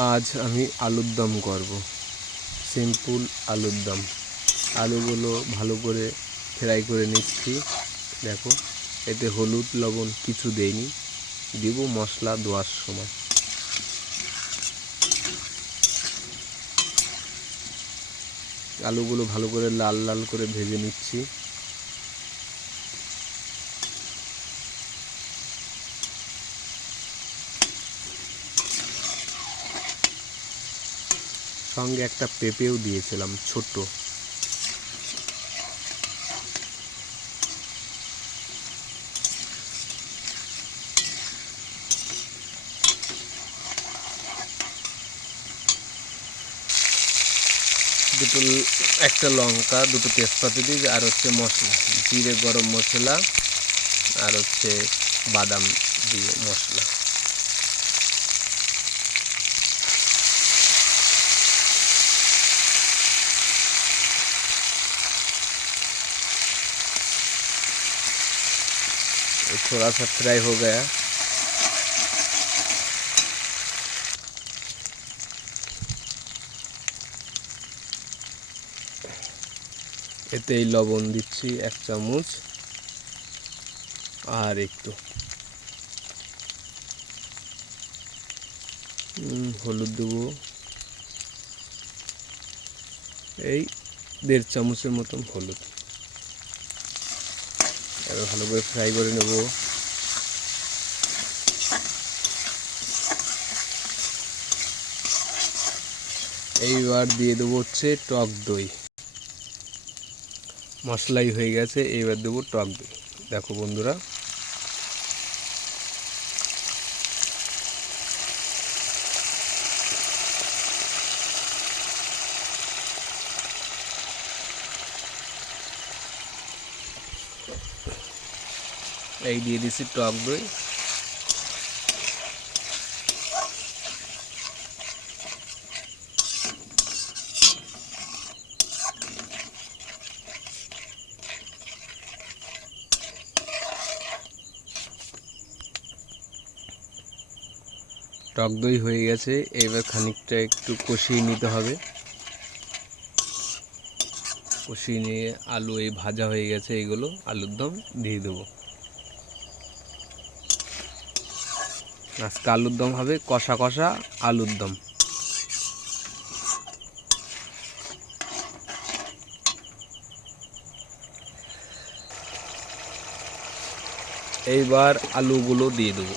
আজ আমি আলুর দম করব। সিম্পল আলুর দম। আলুগুলো ভালো করে ফ্রাই করে নিচ্ছি। দেখো, এতে হলুদ লবণ কিছু দেইনি, দিব মশলা দেওয়ার সময়। আলুগুলো ভালো করে লাল লাল করে ভেজে নিচ্ছি। সঙ্গে একটা পেঁপেও দিয়েছিলাম ছোট। একটা লঙ্কা, দুটো তেজপাতা দিয়ে, আর হচ্ছে মশলা, জিরে গরম মশলা, আর হচ্ছে বাদাম দিয়ে মশলা। थोड़ा सा फ्राई हो गया। এতেই লবণ দিচ্ছি 1 চামচ, আর একটু হলুদ দেবো এই 1.5 চামচের মতন হলুদ। এবার ভালো করে ফ্রাই করে নেব। এইবার দিয়ে দেবো হচ্ছে টক দই। মশলাই হয়ে গেছে, এইবার দেবো টক দই। দেখো বন্ধুরা, এই দিয়ে দিচ্ছি টক দই। টক দই হয়ে গেছে, এবার খানিকটা একটু কষিয়ে নিতে হবে। কষিয়ে নিয়ে আলু এই ভাজা হয়ে গেছে, এইগুলো আলুর দম দিয়ে দেবো। আজকে আলুর দম হবে কষা কষা আলুর দম। এইবার আলুগুলো দিয়ে দেবো।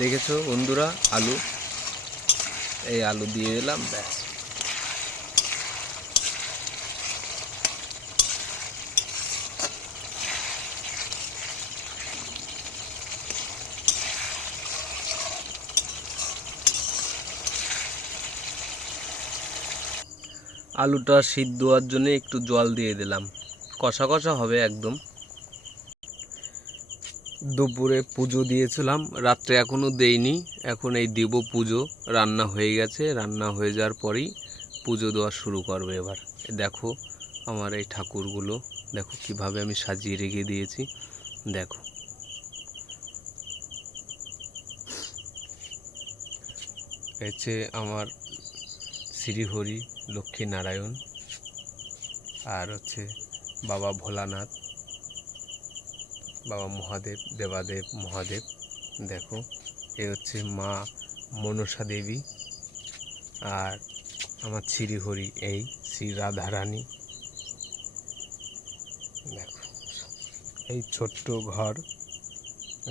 দেখেছো বন্ধুরা, এই আলু দিয়ে দিলাম, ব্যাস। আলুটা সিদ্ধ হওয়ার জন্য একটু জল দিয়ে দিলাম। কষা কষা হবে একদম। দুপুরে পুজো দিয়েছিলাম, রাত্রে এখনও দেইনি, এখন এই দেব পুজো। রান্না হয়ে গেছে, রান্না হয়ে যাওয়ার পরেই পুজো দেওয়া শুরু করবে। এবার দেখো আমার এই ঠাকুরগুলো, দেখো কিভাবে আমি সাজিয়ে রেখে দিয়েছি। দেখো, হচ্ছে আমার শ্রীহরি, লক্ষ্মী নারায়ণ, আর হচ্ছে বাবা ভোলানাথ, বাবা মহাদেব, দেবাদেব মহাদেব। দেখো, এ হচ্ছে মা মনসা দেবী, আর আমার শ্রীহরি এই শ্রী রাধারানী। দেখো, এই ছোট্ট ঘর,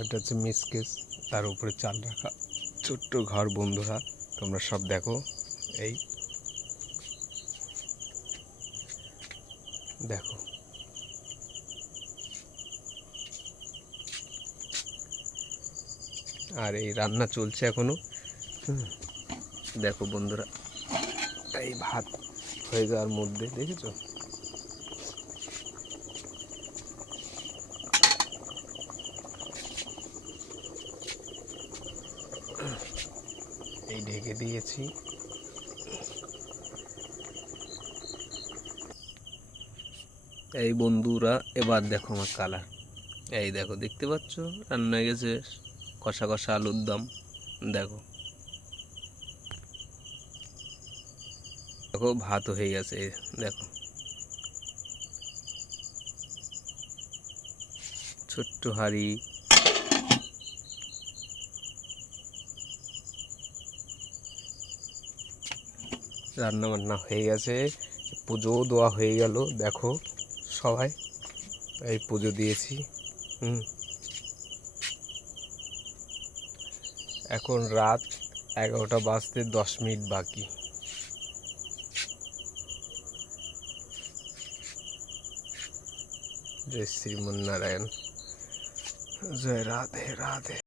এটা হচ্ছে মিসকেস, তার উপরে চাল রাখা ছোট্ট ঘর। বন্ধুরা তোমরা সব দেখো, এই দেখো, আর এই রান্না চলছে এখনো। দেখো বন্ধুরা, এই ভাত হয়ে যাওয়ার মধ্যে দেখেছো, এই ঢেকে দিয়েছি। এই বন্ধুরা, এবার দেখো আমার কালার, এই দেখো, দেখতে পাচ্ছ রান্না হয়ে গেছে কষা কষা আলুর দম। দেখো দেখো ভাত হয়ে গেছে, দেখো ছোট্ট হাঁড়ি। রান্না বান্না হয়ে গেছে, পুজোও দেওয়া হয়ে গেল। দেখো সবাই এই পুজো দিয়েছি। এখন রাত 11টা বাজতে 10 মিনিট বাকি। জয় শ্রীমন্নারায়ণ, জয় রাধে রাধে।